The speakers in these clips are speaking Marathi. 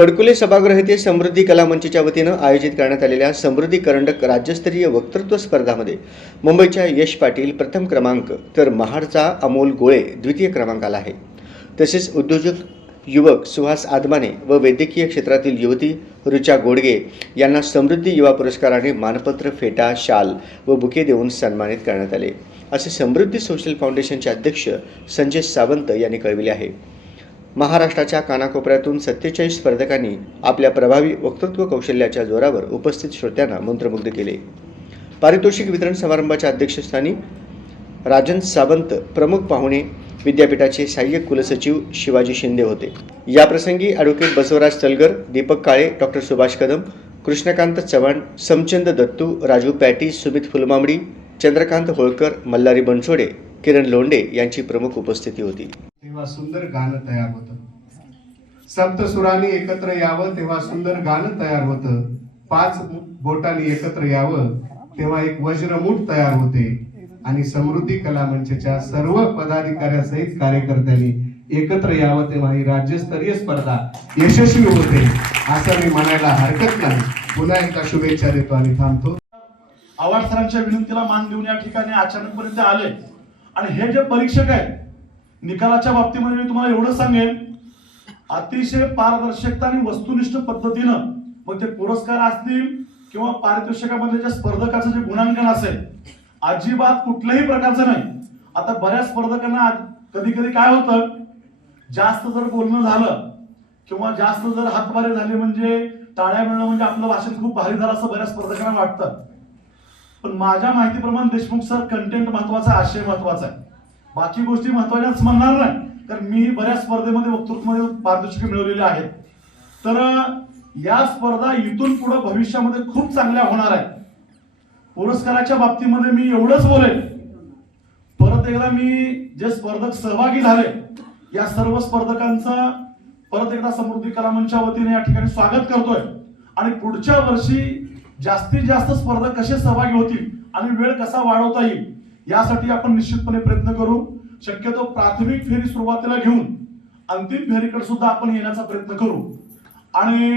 फडकुले सभागृह येथे समृद्धी कला मंचच्या वतीनं आयोजित करण्यात आलेल्या समृद्धी करंडक राज्यस्तरीय वक्तृत्व स्पर्धामध्ये मुंबईच्या यश पाटील प्रथम क्रमांक तर महाडचा अमोल गोळे द्वितीय क्रमांक आला आहे। तसेच उद्योजक युवक सुहास आदमाने व वैद्यकीय क्षेत्रातील युवती रुचा गोडगे यांना समृद्धी युवा पुरस्काराने मानपत्र, फेटा, शाल व बुके देऊन सन्मानित करण्यात आले, असे समृद्धी सोशल फाउंडेशनचे अध्यक्ष संजय सावंत यांनी कळविले आहे। महाराष्ट्राच्या कानाकोपऱ्यातून 47 स्पर्धकांनी आपल्या प्रभावी वक्तृत्व कौशल्याच्या जोरावर उपस्थित श्रोत्यांना मंत्रमुग्ध केले। पारितोषिक वितरण समारंभाच्या अध्यक्षस्थानी राजन सावंत, प्रमुख पाहुणे विद्यापीठाचे सहाय्यक कुलसचिव शिवाजी शिंदे होते। याप्रसंगी ॲडव्होकेट बसवराज तलगर, दीपक काळे, डॉक्टर सुभाष कदम, कृष्णकांत चव्हाण, समचंद दत्तू, राजू पॅटी, सुमित फुलमामडी, चंद्रकांत होळकर, मल्हारी बनसोडे, किरण लोंढे यांची प्रमुख उपस्थिती होती। तेव्हा सुंदर गाणं तयार होतं। सप्तसुरांनी एकत्र यावं तेव्हा सुंदर गाणं तयार होतं। 5 बोटांनी एकत्र यावं तेव्हा एक वज्रमूठ तयार होते। आणि समृद्धी कला मंचच्या सर्व पदाधिकाऱ्यांसहित कार्यकर्त्यांनी एकत्र यावं तेव्हा ही राज्यस्तरीय स्पर्धा यशस्वी होते, असं मी म्हणायला हरकत नाही। पुन्हा एकदा शुभेच्छा देतो आणि थांबतो। आवाड सरांच्या विनंतीला मान देऊन या ठिकाणी अचानकपणे ते आले आणि हे जे परीक्षक आहेत निकालाच्या बाबतीमध्ये मी तुम्हाला एवढं सांगेन, अतिशय पारदर्शकता आणि वस्तुनिष्ठ पद्धतीनं मग ते पुरस्कार असतील किंवा पारितोषिकामध्ये जे स्पर्धकाचं जे गुणांकन असेल, अजिबात कुठल्याही प्रकारचं नाही। आता बऱ्याच स्पर्धकांना कधी कधी काय होतं, जास्त जर बोलणं झालं किंवा जास्त जर हातवारे झाले म्हणजे टाळ्या मिळणं म्हणजे आपलं भाषण खूप भारी झालं असं बऱ्याच स्पर्धकांना वाटतं। पण माझ्या माहितीप्रमाणे देशमुख सर कंटेंट महत्वाचा, आशय महत्वाचा आहे, बाकी गोष्टी महत्वाच्याच म्हणणार नाही, कारण मी बऱ्याच स्पर्धेमध्ये वक्तृत्वामध्ये पारितोषिके मिळवलेली आहेत। तर या स्पर्धा इथून पुढे भविष्यामध्ये खूप चांगल्या होणार आहेत। पुरस्काराच्या बाबतीमध्ये मी एवढंच बोलेन, परत एकदा मी जे स्पर्धक सहभागी झाले या सर्व स्पर्धकांचा परत एकदा समृद्धी कला मंचच्या वतीने या ठिकाणी स्वागत करतोय आणि पुढच्या वर्षी जास्तीत जास्त स्पर्धक कसे सहभागी होतील आणि वेळ कसा वाढवता येईल यासाठी आपण निश्चितपणे प्रयत्न करू। शक्यतो प्राथमिक फेरी सुरुवातीला घेऊन अंतिम फेरीकडे सुद्धा आपण येण्याचा प्रयत्न करू आणि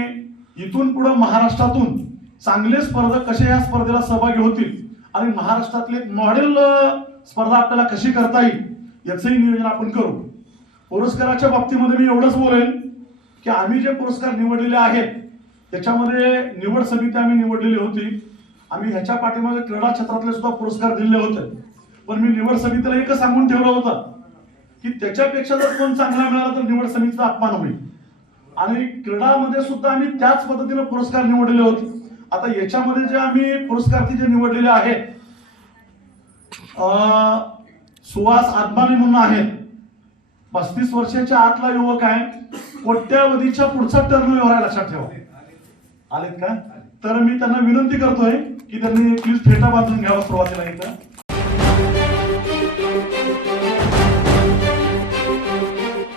इथून पुढे महाराष्ट्रातून चांगले स्पर्धक कसे या स्पर्धेला सहभागी होतील आणि महाराष्ट्रातले मॉडेल स्पर्धा आपल्याला कशी करता येईल याचंही नियोजन आपण करू। पुरस्काराच्या बाबतीमध्ये मी एवढंच बोलेन की आम्ही जे पुरस्कार निवडलेले आहेत त्याच्यामध्ये निवड समिती आम्ही निवडलेली होती। आम्ही ह्याच्या पाठीमागे क्रीडा क्षेत्रातले सुद्धा पुरस्कार दिले होते, पण मी निवड समितीला एकच सांगून ठेवलं होतं की त्याच्यापेक्षा जर कोण चांगला मिळाला तर निवड समितीचा अपमान होईल आणि क्रीडामध्ये सुद्धा आम्ही त्याच पद्धतीने पुरस्कार निवडलेले होते। आता याच्यामध्ये जे आम्ही पुरस्कार्थी जे निवडलेले आहेत, सुहास आदमाने म्हणून आहेत, 35 वर्षाच्या आतला युवक आहे, कोट्यावधीच्या पुढचा टर्नओव्हर आहे, लक्षात ठेवा। आलेत का? तर मी त्यांना विनंती करतोय की त्यांनी प्लीज फेटा बांधून घ्यावा सुरुवातीला इथं।